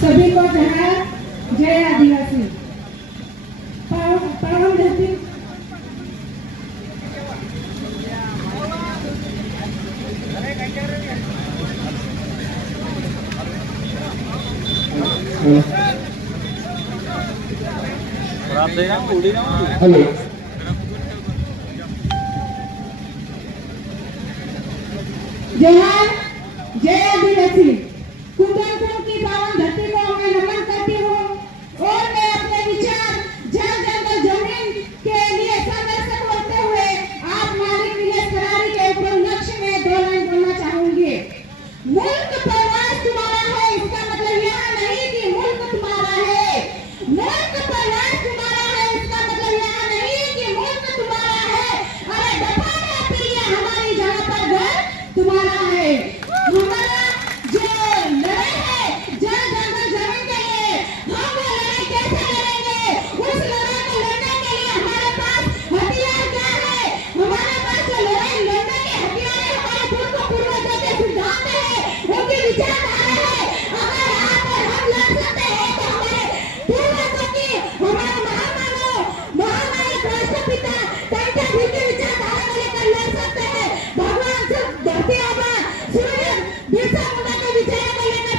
सभी को जोहार। जय आदिवासी। पावन धरती हेलो जोहार। जय आदिवासी। कुंदनपुर की पावन धरती को मैं नमन करती हूँ और मैं अपने विचार जल जंगल जमीन के लिए संघर्ष करते हुए आप नारी नीलेश करारी के उपलक्ष्य में 2 लाइन बोलना चाहूंगी। मुल्क प्रवास तुम्हारा है, इसका मतलब यह नहीं कि मुल्क तुम्हारा है। मुल्क प्रवास तुम्हारा है, इसका मतलब यह नहीं कि मुल्क तुम्हारा है। अरे दफा है प्रिय हमारी जहाँ पर घर तुम्हारा है। हमारा जो लड़ाई है जल जंगल जमीन के लिए, हम वो लड़ाई कैसे लड़ेंगे? उस लड़ाई को लड़ने के लिए हमारे पास हथियार क्या है? हमारे पास जो लड़ाई लड़ने के हथियार है, हमारे पूर्वजों के सिद्धांत है, उनकी विचारधारा है। अगर आप और हम लड़ सकते हैं तो हमारे पूर्वजों की, हमारे महामानव महानायक राष्ट्रपिता टाइगर हिल की विचारधारा को लेकर लड़ सकते हैं। भगवान सिर्फ धरती आबा सूर्य बिरसा मुंडा के विचारों को लेकर